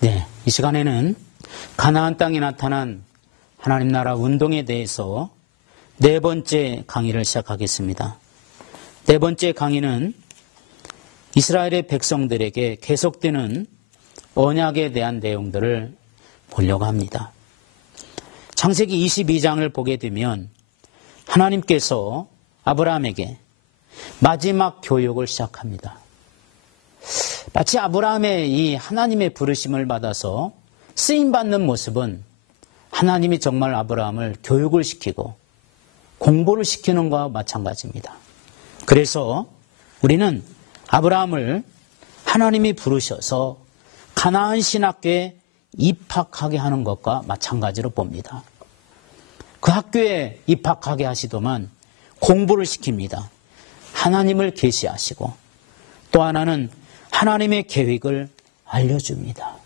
네, 이 시간에는 가나안 땅에 나타난 하나님 나라 운동에 대해서 네 번째 강의를 시작하겠습니다. 네 번째 강의는 이스라엘의 백성들에게 계속되는 언약에 대한 내용들을 보려고 합니다. 창세기 22장을 보게 되면 하나님께서 아브라함에게 마지막 교육을 시작합니다. 마치 아브라함의 이 하나님의 부르심을 받아서 쓰임받는 모습은 하나님이 정말 아브라함을 교육을 시키고 공부를 시키는 것과 마찬가지입니다. 그래서 우리는 아브라함을 하나님이 부르셔서 가나안 신학교에 입학하게 하는 것과 마찬가지로 봅니다. 그 학교에 입학하게 하시더만 공부를 시킵니다. 하나님을 계시하시고 또 하나는 하나님의 계획을 알려줍니다.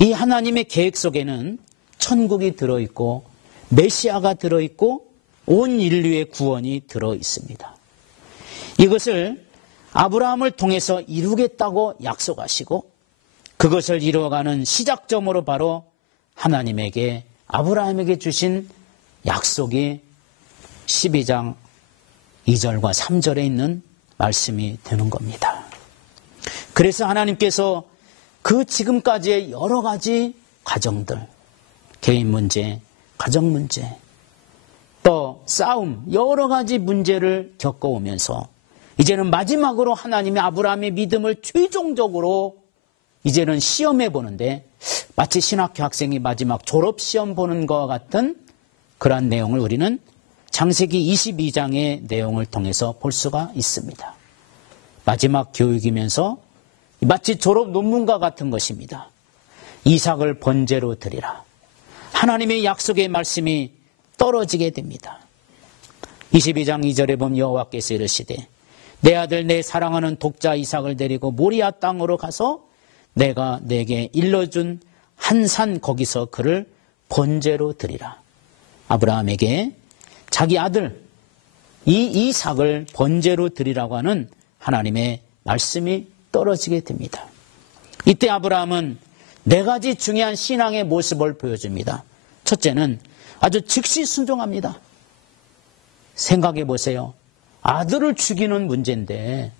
이 하나님의 계획 속에는 천국이 들어있고 메시아가 들어있고 온 인류의 구원이 들어있습니다. 이것을 아브라함을 통해서 이루겠다고 약속하시고 그것을 이루어가는 시작점으로 바로 하나님에게 아브라함에게 주신 약속이 12장 2절과 3절에 있는 말씀이 되는 겁니다. 그래서 하나님께서 그 지금까지의 여러 가지 과정들, 개인 문제, 가정 문제, 또 싸움, 여러 가지 문제를 겪어오면서 이제는 마지막으로 하나님이 아브라함의 믿음을 최종적으로 이제는 시험해 보는데 마치 신학교 학생이 마지막 졸업시험 보는 것과 같은 그러한 내용을 우리는 창세기 22장의 내용을 통해서 볼 수가 있습니다. 마지막 교육이면서 마치 졸업 논문과 같은 것입니다. 이삭을 번제로 드리라. 하나님의 약속의 말씀이 떨어지게 됩니다. 22장 2절에 보면 여호와께서 이르시되 내 아들 내 사랑하는 독자 이삭을 데리고 모리아 땅으로 가서 내가 내게 일러준 한 산 거기서 그를 번제로 드리라. 아브라함에게 자기 아들 이 이삭을 번제로 드리라고 하는 하나님의 말씀이 떨어지게 됩니다. 이때 아브라함은 네 가지 중요한 신앙의 모습을 보여줍니다. 첫째는 아주 즉시 순종합니다. 생각해 보세요. 아들을 죽이는 문제인데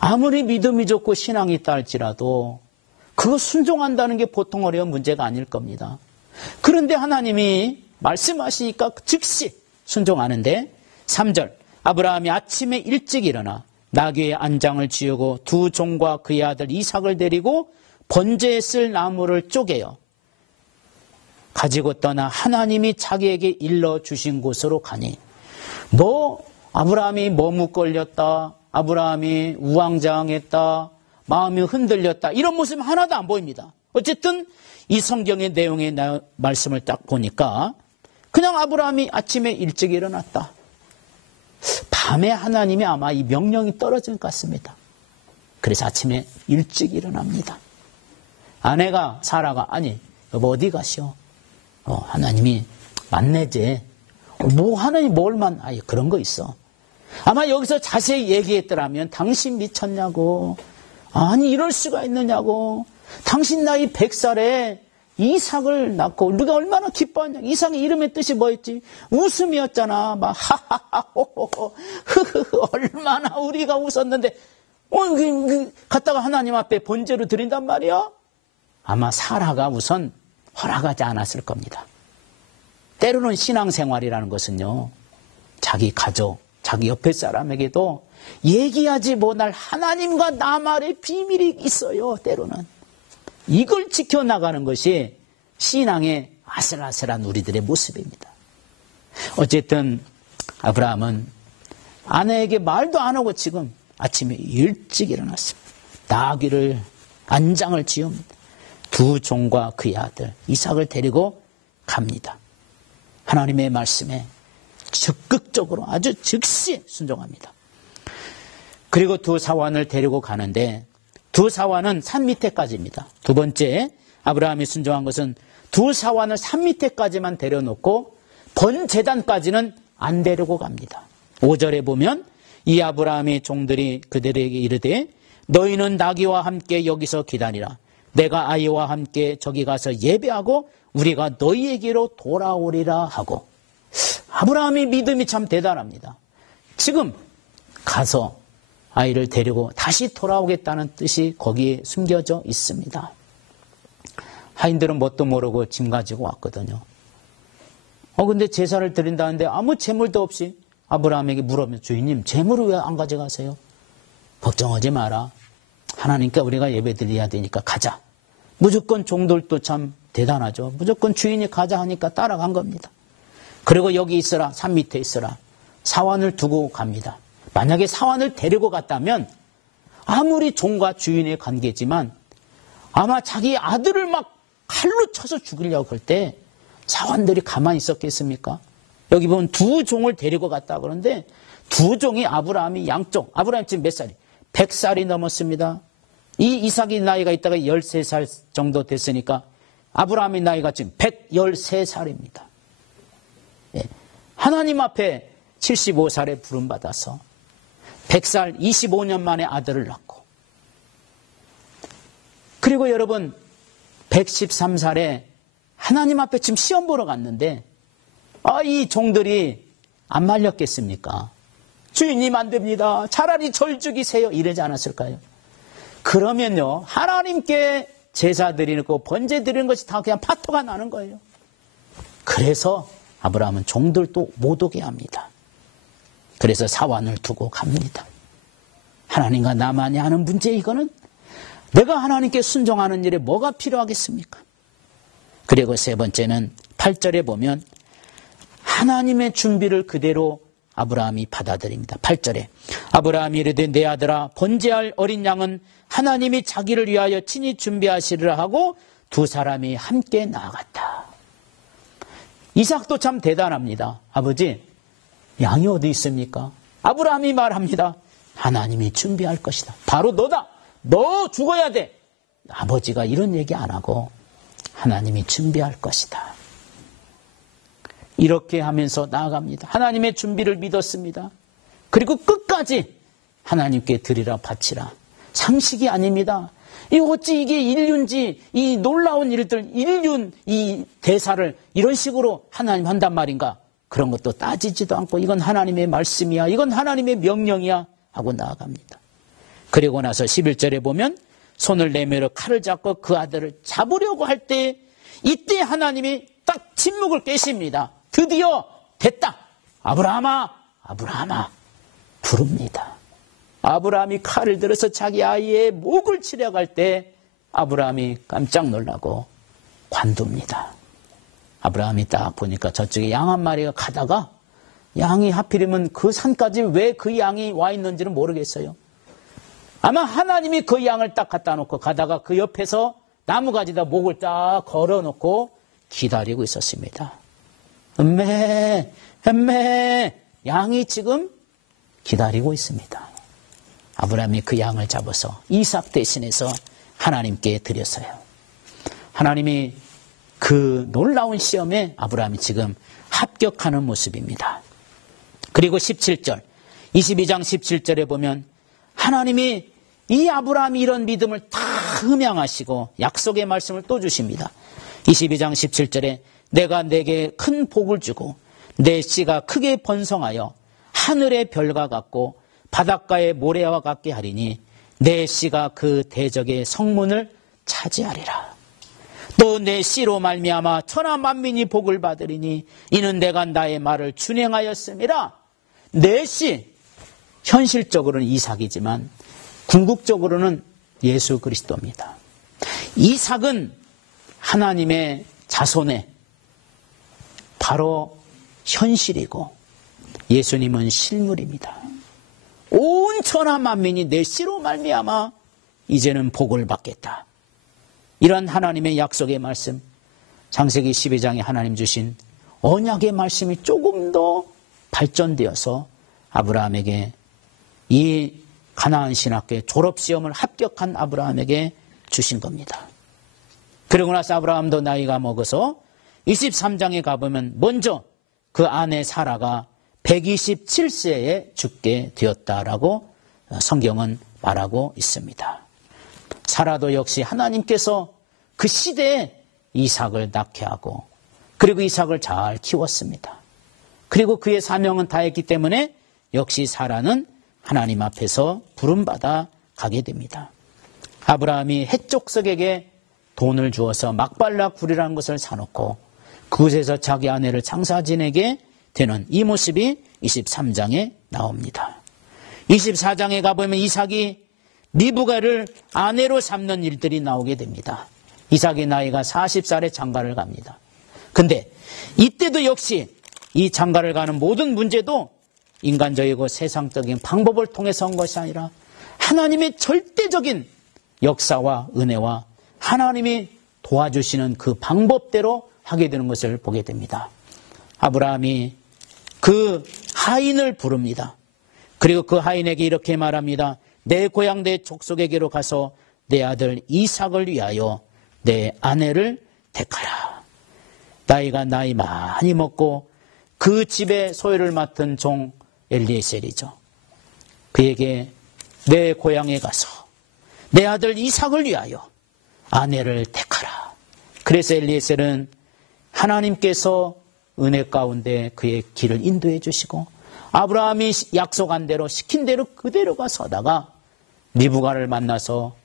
아무리 믿음이 좋고 신앙이 있다 할지라도 그거 순종한다는 게 보통 어려운 문제가 아닐 겁니다. 그런데 하나님이 말씀하시니까 즉시 순종하는데 3절 아브라함이 아침에 일찍 일어나 나귀의 안장을 지우고 두 종과 그의 아들 이삭을 데리고 번제에 쓸 나무를 쪼개어 가지고 떠나 하나님이 자기에게 일러주신 곳으로 가니 아브라함이 머뭇 걸렸다, 아브라함이 우왕좌왕했다, 마음이 흔들렸다 이런 모습 하나도 안 보입니다. 어쨌든 이 성경의 내용의 말씀을 딱 보니까 그냥 아브라함이 아침에 일찍 일어났다. 밤에 하나님이 아마 이 명령이 떨어진 것 같습니다. 그래서 아침에 일찍 일어납니다. 아내가 사라가 아니 여보 어디 가시오? 하나님이 만나제. 하나님 뭘만 그런 거 있어. 아마 여기서 자세히 얘기했더라면 당신 미쳤냐고. 아니 이럴 수가 있느냐고. 당신 나이 100살에 이삭을 낳고 우리가 얼마나 기뻐하냐. 이삭의 이름의 뜻이 뭐였지? 웃음이었잖아. 막 하하하 호호호 얼마나 우리가 웃었는데 갔다가 하나님 앞에 번제로 드린단 말이야? 아마 사라가 우선 허락하지 않았을 겁니다. 때로는 신앙생활이라는 것은요. 자기 가족, 자기 옆에 사람에게도 얘기하지 못할 하나님과 나만의 비밀이 있어요. 때로는. 이걸 지켜나가는 것이 신앙의 아슬아슬한 우리들의 모습입니다. 어쨌든 아브라함은 아내에게 말도 안 하고 지금 아침에 일찍 일어났습니다. 나귀를 안장을 지읍니다. 두 종과 그의 아들 이삭을 데리고 갑니다. 하나님의 말씀에 적극적으로 아주 즉시 순종합니다. 그리고 두 사환을 데리고 가는데 두 사환은 산 밑에까지입니다. 두 번째 아브라함이 순종한 것은 두 사환을 산 밑에까지만 데려놓고 번제단까지는 안 데리고 갑니다. 5절에 보면 이 아브라함의 종들이 그들에게 이르되 너희는 나귀와 함께 여기서 기다리라. 내가 아이와 함께 저기 가서 예배하고 우리가 너희에게로 돌아오리라 하고. 아브라함의 믿음이 참 대단합니다. 지금 가서 아이를 데리고 다시 돌아오겠다는 뜻이 거기에 숨겨져 있습니다. 하인들은 뭣도 모르고 짐 가지고 왔거든요. 근데 제사를 드린다는데 아무 재물도 없이 아브라함에게 물으면 주인님 재물을 왜 안 가져가세요? 걱정하지 마라. 하나님께 우리가 예배 드려야 되니까 가자. 무조건 종들도 참 대단하죠. 무조건 주인이 가자 하니까 따라간 겁니다. 그리고 여기 있어라. 산 밑에 있어라. 사환을 두고 갑니다. 만약에 사환을 데리고 갔다면 아무리 종과 주인의 관계지만 아마 자기 아들을 막 칼로 쳐서 죽이려고 할 때 사환들이 가만히 있었겠습니까? 여기 보면 두 종을 데리고 갔다 그러는데 두 종이 아브라함이 양쪽. 아브라함 지금 몇 살이? 100살이 넘었습니다. 이 이삭이 나이가 있다가 13살 정도 됐으니까 아브라함의 나이가 지금 113살입니다. 하나님 앞에 75살에 부름받아서 100살 25년 만에 아들을 낳고, 그리고 여러분 113살에 하나님 앞에 지금 시험 보러 갔는데 이 종들이 안 말렸겠습니까? 주인님 안 됩니다. 차라리 절 죽이세요. 이러지 않았을까요? 그러면요, 하나님께 제사 드리는 거, 번제 드리는 것이 다 그냥 파토가 나는 거예요. 그래서 아브라함은 종들도 못 오게 합니다. 그래서 사환을 두고 갑니다. 하나님과 나만이 하는 문제, 이거는 내가 하나님께 순종하는 일에 뭐가 필요하겠습니까? 그리고 세 번째는 8절에 보면 하나님의 준비를 그대로 아브라함이 받아들입니다. 8절에 아브라함이 이르되 내 아들아 번제할 어린 양은 하나님이 자기를 위하여 친히 준비하시리라 하고 두 사람이 함께 나아갔다. 이삭도 참 대단합니다. 아버지, 양이 어디 있습니까? 아브라함이 말합니다. 하나님이 준비할 것이다. 바로 너다. 너 죽어야 돼. 아버지가 이런 얘기 안 하고 하나님이 준비할 것이다. 이렇게 하면서 나아갑니다. 하나님의 준비를 믿었습니다. 그리고 끝까지 하나님께 드리라 바치라. 상식이 아닙니다. 어찌 이게 인륜지, 이 놀라운 일들, 인륜 이 대사를 이런 식으로 하나님 한단 말인가? 그런 것도 따지지도 않고 이건 하나님의 말씀이야, 이건 하나님의 명령이야 하고 나아갑니다. 그리고 나서 11절에 보면 손을 내밀어 칼을 잡고 그 아들을 잡으려고 할 때 이때 하나님이 딱 침묵을 깨십니다. 드디어 됐다. 아브라함아, 아브라함아 부릅니다. 아브라함이 칼을 들어서 자기 아이의 목을 치려갈 때 아브라함이 깜짝 놀라고 관둡니다. 아브라함이 딱 보니까 저쪽에 양 한 마리가 가다가 양이 하필이면 그 산까지 왜 그 양이 와 있는지는 모르겠어요. 아마 하나님이 그 양을 딱 갖다 놓고 가다가 그 옆에서 나무가지다 목을 딱 걸어놓고 기다리고 있었습니다. 음메 양이 지금 기다리고 있습니다. 아브라함이 그 양을 잡아서 이삭 대신해서 하나님께 드렸어요. 하나님이 그 놀라운 시험에 아브라함이 지금 합격하는 모습입니다. 그리고 17절, 22장 17절에 보면 하나님이 이 아브라함이 이런 믿음을 다 흠양하시고 약속의 말씀을 또 주십니다. 22장 17절에 내가 내게 큰 복을 주고 내 씨가 크게 번성하여 하늘의 별과 같고 바닷가의 모래와 같게 하리니 내 씨가 그 대적의 성문을 차지하리라. 또 내 씨로 말미암아 천하 만민이 복을 받으리니 이는 내가 나의 말을 준행하였음이라. 내 씨, 현실적으로는 이삭이지만 궁극적으로는 예수 그리스도입니다. 이삭은 하나님의 자손의 바로 현실이고 예수님은 실물입니다. 온 천하 만민이 내 씨로 말미암아 이제는 복을 받겠다. 이런 하나님의 약속의 말씀, 창세기 12장에 하나님 주신 언약의 말씀이 조금 더 발전되어서 아브라함에게 이 가나안 신학교의 졸업시험을 합격한 아브라함에게 주신 겁니다. 그러고 나서 아브라함도 나이가 먹어서 23장에 가보면 먼저 그 아내 사라가 127세에 죽게 되었다라고 성경은 말하고 있습니다. 사라도 역시 하나님께서 그 시대에 이삭을 낳게 하고 그리고 이삭을 잘 키웠습니다. 그리고 그의 사명은 다했기 때문에 역시 사라는 하나님 앞에서 부름받아 가게 됩니다. 아브라함이 헷족석에게 돈을 주어서 막발라 굴이라는 것을 사놓고 그곳에서 자기 아내를 장사 지내게 되는 이 모습이 23장에 나옵니다. 24장에 가보면 이삭이 리브가를 아내로 삼는 일들이 나오게 됩니다. 이삭의 나이가 40살에 장가를 갑니다. 근데 이때도 역시 이 장가를 가는 모든 문제도 인간적이고 세상적인 방법을 통해서 한 것이 아니라 하나님의 절대적인 역사와 은혜와 하나님이 도와주시는 그 방법대로 하게 되는 것을 보게 됩니다. 아브라함이 그 하인을 부릅니다. 그리고 그 하인에게 이렇게 말합니다. 내 고향 내 족속에게로 가서 내 아들 이삭을 위하여 내 아내를 택하라. 나이가 나이 많이 먹고 그 집의 소유를 맡은 종 엘리에셀이죠. 그에게 내 고향에 가서 내 아들 이삭을 위하여 아내를 택하라. 그래서 엘리에셀은 하나님께서 은혜 가운데 그의 길을 인도해 주시고 아브라함이 약속한 대로 시킨 대로 그대로 가서다가 리브가를 만나서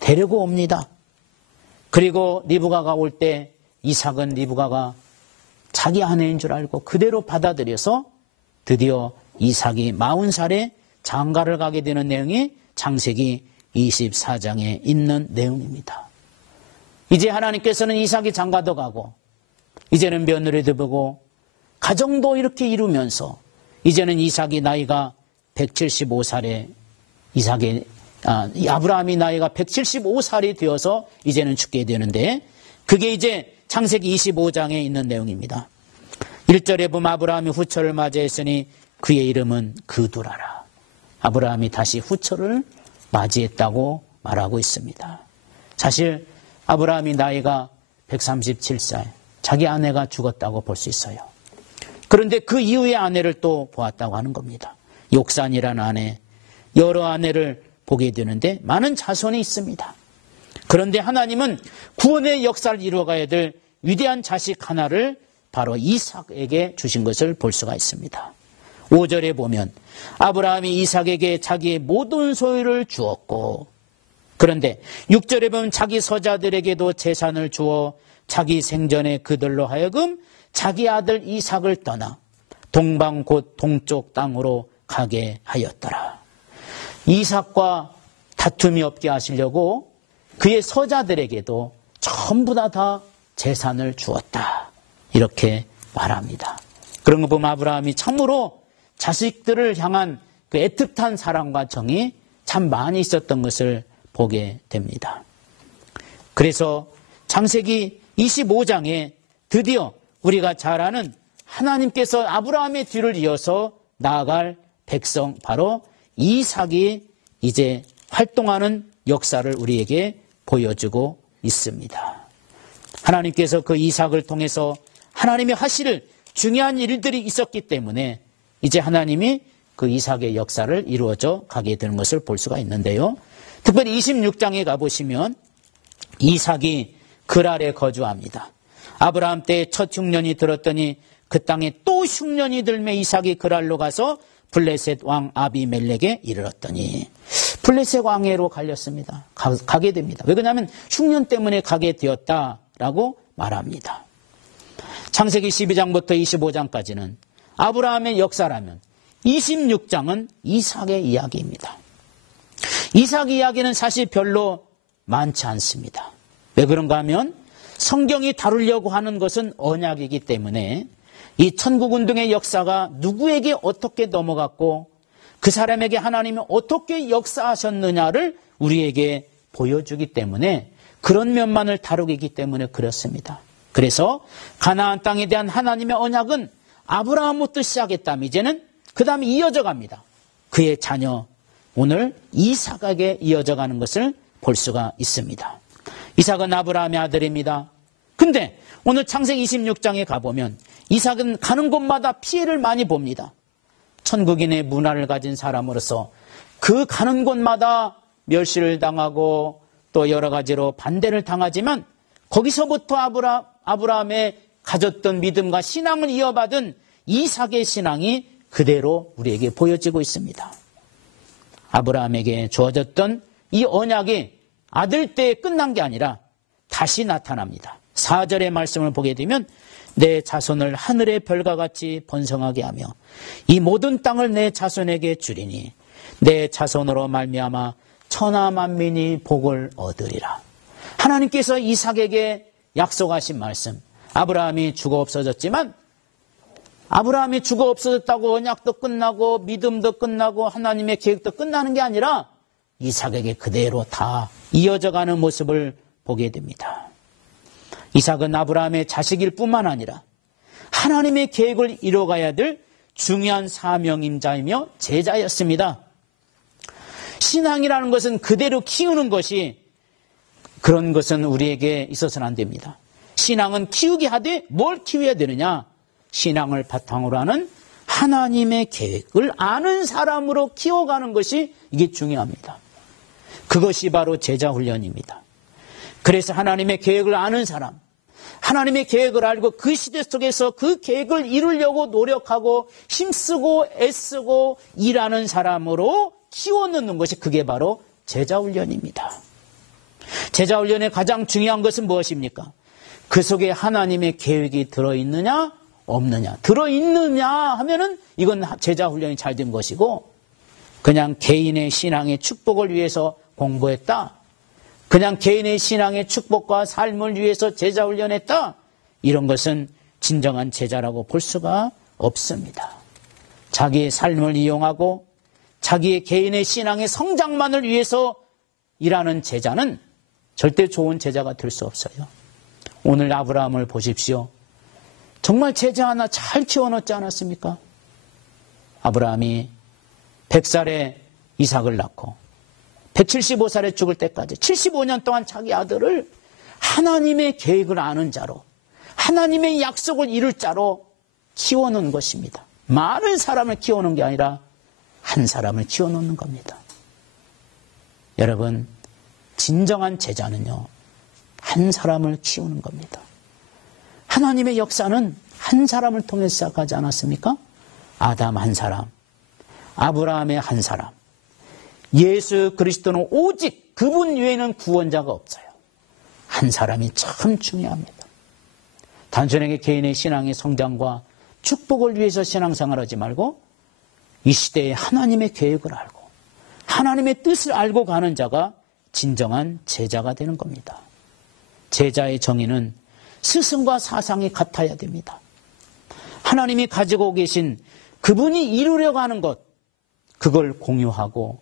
데리고 옵니다. 그리고 리브가가 올 때 이삭은 리브가가 자기 아내인 줄 알고 그대로 받아들여서 드디어 이삭이 40살에 장가를 가게 되는 내용이 창세기 24장에 있는 내용입니다. 이제 하나님께서는 이삭이 장가도 가고 이제는 며느리도 보고 가정도 이렇게 이루면서 이제는 이삭이 나이가 175살에 아브라함이 나이가 175살이 되어서 이제는 죽게 되는데 그게 이제 창세기 25장에 있는 내용입니다. 1절에 보면 아브라함이 후처를 맞이했으니 그의 이름은 그두라라. 아브라함이 다시 후처를 맞이했다고 말하고 있습니다. 사실 아브라함이 나이가 137살, 자기 아내가 죽었다고 볼 수 있어요. 그런데 그 이후에 아내를 또 보았다고 하는 겁니다. 욕산이라는 아내, 여러 아내를 보게 되는데 많은 자손이 있습니다. 그런데 하나님은 구원의 역사를 이루어가야 될 위대한 자식 하나를 바로 이삭에게 주신 것을 볼 수가 있습니다. 5절에 보면 아브라함이 이삭에게 자기의 모든 소유를 주었고 그런데 6절에 보면 자기 서자들에게도 재산을 주어 자기 생전에 그들로 하여금 자기 아들 이삭을 떠나 동방 곧 동쪽 땅으로 가게 하였더라. 이삭과 다툼이 없게 하시려고 그의 서자들에게도 전부 다 재산을 주었다. 이렇게 말합니다. 그런 거 보면 아브라함이 참으로 자식들을 향한 그 애틋한 사랑과 정이 참 많이 있었던 것을 보게 됩니다. 그래서 창세기 25장에 드디어 우리가 잘 아는 하나님께서 아브라함의 뒤를 이어서 나아갈 백성 바로 이삭이 이제 활동하는 역사를 우리에게 보여주고 있습니다. 하나님께서 그 이삭을 통해서 하나님이 하실 중요한 일들이 있었기 때문에 이제 하나님이 그 이삭의 역사를 이루어져 가게 되는 것을 볼 수가 있는데요. 특별히 26장에 가보시면 이삭이 그랄에 거주합니다. 아브라함 때 첫 흉년이 들었더니 그 땅에 또 흉년이 들매 이삭이 그랄로 가서 블레셋 왕 아비멜렉에 이르렀더니 블레셋 왕에로 갈렸습니다. 가게 됩니다. 왜 그러냐면 흉년 때문에 가게 되었다라고 말합니다. 창세기 12장부터 25장까지는 아브라함의 역사라면 26장은 이삭의 이야기입니다. 이삭 이야기는 사실 별로 많지 않습니다. 왜 그런가 하면 성경이 다루려고 하는 것은 언약이기 때문에 이 천국운동의 역사가 누구에게 어떻게 넘어갔고 그 사람에게 하나님이 어떻게 역사하셨느냐를 우리에게 보여주기 때문에 그런 면만을 다루기 때문에 그렇습니다. 그래서 가나안 땅에 대한 하나님의 언약은 아브라함부터 시작했다면 이제는 그 다음에 이어져 갑니다. 그의 자녀 오늘 이삭에게 이어져 가는 것을 볼 수가 있습니다. 이삭은 아브라함의 아들입니다. 근데 오늘 창세기 26장에 가보면 이삭은 가는 곳마다 피해를 많이 봅니다. 천국인의 문화를 가진 사람으로서 그 가는 곳마다 멸시를 당하고 또 여러 가지로 반대를 당하지만 거기서부터 아브라함의 가졌던 믿음과 신앙을 이어받은 이삭의 신앙이 그대로 우리에게 보여지고 있습니다. 아브라함에게 주어졌던 이 언약이 아들 때에 끝난 게 아니라 다시 나타납니다. 4절의 말씀을 보게 되면 내 자손을 하늘의 별과 같이 번성하게 하며 이 모든 땅을 내 자손에게 주리니 내 자손으로 말미암아 천하 만민이 복을 얻으리라. 하나님께서 이삭에게 약속하신 말씀, 아브라함이 죽어 없어졌지만 아브라함이 죽어 없어졌다고 언약도 끝나고 믿음도 끝나고 하나님의 계획도 끝나는 게 아니라 이삭에게 그대로 다 이어져가는 모습을 보게 됩니다. 이삭은 아브라함의 자식일 뿐만 아니라 하나님의 계획을 이뤄가야 될 중요한 사명임자이며 제자였습니다. 신앙이라는 것은 그대로 키우는 것이 그런 것은 우리에게 있어서는 안 됩니다. 신앙은 키우게 하되 뭘 키워야 되느냐? 신앙을 바탕으로 하는 하나님의 계획을 아는 사람으로 키워가는 것이 이게 중요합니다. 그것이 바로 제자훈련입니다. 그래서 하나님의 계획을 아는 사람, 하나님의 계획을 알고 그 시대 속에서 그 계획을 이루려고 노력하고 힘쓰고 애쓰고 일하는 사람으로 키워놓는 것이 그게 바로 제자훈련입니다. 제자훈련의 가장 중요한 것은 무엇입니까? 그 속에 하나님의 계획이 들어있느냐 없느냐. 들어있느냐 하면은 이건 제자훈련이 잘 된 것이고 그냥 개인의 신앙의 축복을 위해서 공부했다. 그냥 개인의 신앙의 축복과 삶을 위해서 제자훈련했다. 이런 것은 진정한 제자라고 볼 수가 없습니다. 자기의 삶을 이용하고 자기의 개인의 신앙의 성장만을 위해서 일하는 제자는 절대 좋은 제자가 될 수 없어요. 오늘 아브라함을 보십시오. 정말 제자 하나 잘 키워놓지 않았습니까? 아브라함이 100살에 이삭을 낳고 175살에 죽을 때까지 75년 동안 자기 아들을 하나님의 계획을 아는 자로 하나님의 약속을 이룰 자로 키워놓은 것입니다. 많은 사람을 키워놓은 게 아니라 한 사람을 키워놓는 겁니다. 여러분, 진정한 제자는요, 한 사람을 키우는 겁니다. 하나님의 역사는 한 사람을 통해 시작하지 않았습니까? 아담 한 사람, 아브라함의 한 사람, 예수 그리스도는 오직 그분 외에는 구원자가 없어요. 한 사람이 참 중요합니다. 단순하게 개인의 신앙의 성장과 축복을 위해서 신앙생활하지 말고 이 시대에 하나님의 계획을 알고 하나님의 뜻을 알고 가는 자가 진정한 제자가 되는 겁니다. 제자의 정의는 스승과 사상이 같아야 됩니다. 하나님이 가지고 계신 그분이 이루려고 하는 것, 그걸 공유하고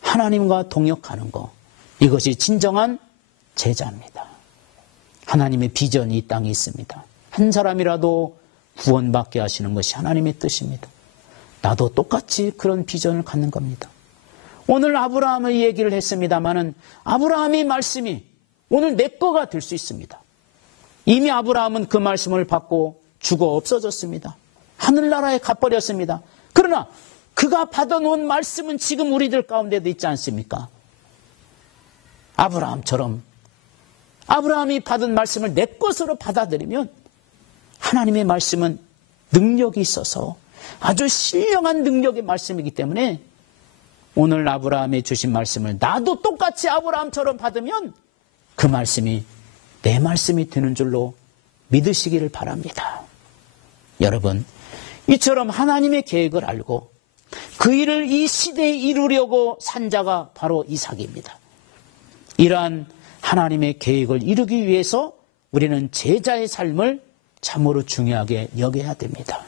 하나님과 동역하는 것, 이것이 진정한 제자입니다. 하나님의 비전이 이 땅에 있습니다. 한 사람이라도 구원받게 하시는 것이 하나님의 뜻입니다. 나도 똑같이 그런 비전을 갖는 겁니다. 오늘 아브라함의 얘기를 했습니다마는 아브라함의 말씀이 오늘 내 거가 될 수 있습니다. 이미 아브라함은 그 말씀을 받고 죽어 없어졌습니다. 하늘나라에 가버렸습니다. 그러나 그가 받아놓은 말씀은 지금 우리들 가운데도 있지 않습니까? 아브라함처럼 아브라함이 받은 말씀을 내 것으로 받아들이면 하나님의 말씀은 능력이 있어서 아주 신령한 능력의 말씀이기 때문에 오늘 아브라함이 주신 말씀을 나도 똑같이 아브라함처럼 받으면 그 말씀이 내 말씀이 되는 줄로 믿으시기를 바랍니다. 여러분, 이처럼 하나님의 계획을 알고 그 일을 이 시대에 이루려고 산 자가 바로 이삭입니다. 이러한 하나님의 계획을 이루기 위해서 우리는 제자의 삶을 참으로 중요하게 여겨야 됩니다.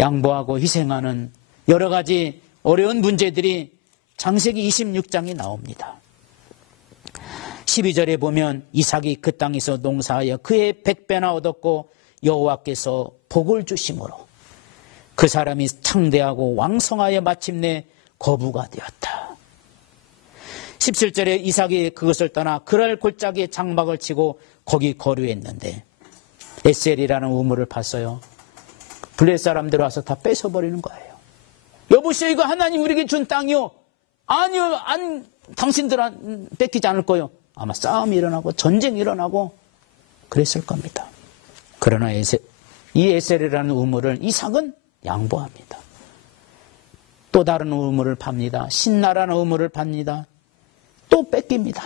양보하고 희생하는 여러 가지 어려운 문제들이 창세기 26장에 나옵니다. 12절에 보면 이삭이 그 땅에서 농사하여 그의 100배나 얻었고 여호와께서 복을 주심으로 그 사람이 창대하고 왕성하여 마침내 거부가 되었다. 17절에 이삭이 그것을 떠나 그랄 골짜기에 장막을 치고 거기 거류했는데 에셀이라는 우물을 봤어요. 블레 사람들 와서 다 뺏어버리는 거예요. 여보시오, 이거 하나님 우리에게 준 땅이요. 아니요, 당신들은 뺏기지 않을 거요. 아마 싸움이 일어나고 전쟁이 일어나고 그랬을 겁니다. 그러나 이 에셀이라는 우물을 이삭은 양보합니다. 또 다른 우물을 팝니다. 신나라는 우물을 팝니다. 또 뺏깁니다.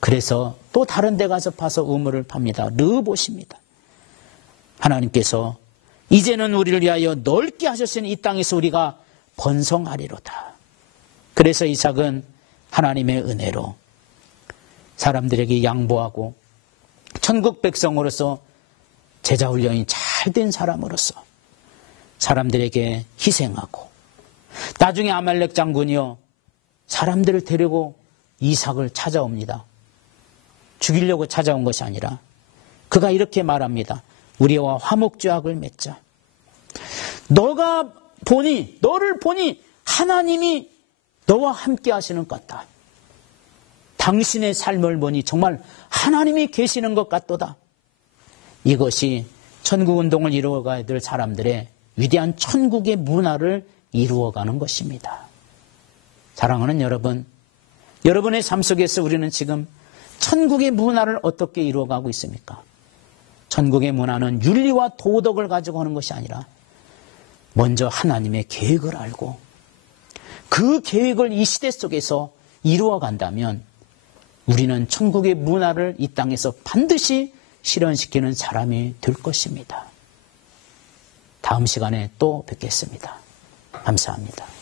그래서 또 다른 데 가서 파서 우물을 팝니다. 르봇입니다. 하나님께서 이제는 우리를 위하여 넓게 하셨으니 이 땅에서 우리가 번성하리로다. 그래서 이삭은 하나님의 은혜로 사람들에게 양보하고 천국 백성으로서 제자훈련이 잘 된 사람으로서 사람들에게 희생하고 나중에 아말렉 장군이요 사람들을 데리고 이삭을 찾아옵니다. 죽이려고 찾아온 것이 아니라 그가 이렇게 말합니다. 우리와 화목조약을 맺자. 너를 보니 하나님이 너와 함께 하시는 것 같다. 당신의 삶을 보니 정말 하나님이 계시는 것 같도다. 이것이 천국운동을 이루어가야 될 사람들의 위대한 천국의 문화를 이루어가는 것입니다. 사랑하는 여러분, 여러분의 삶 속에서 우리는 지금 천국의 문화를 어떻게 이루어가고 있습니까? 천국의 문화는 윤리와 도덕을 가지고 하는 것이 아니라 먼저 하나님의 계획을 알고 그 계획을 이 시대 속에서 이루어간다면 우리는 천국의 문화를 이 땅에서 반드시 실현시키는 사람이 될 것입니다. 다음 시간에 또 뵙겠습니다. 감사합니다.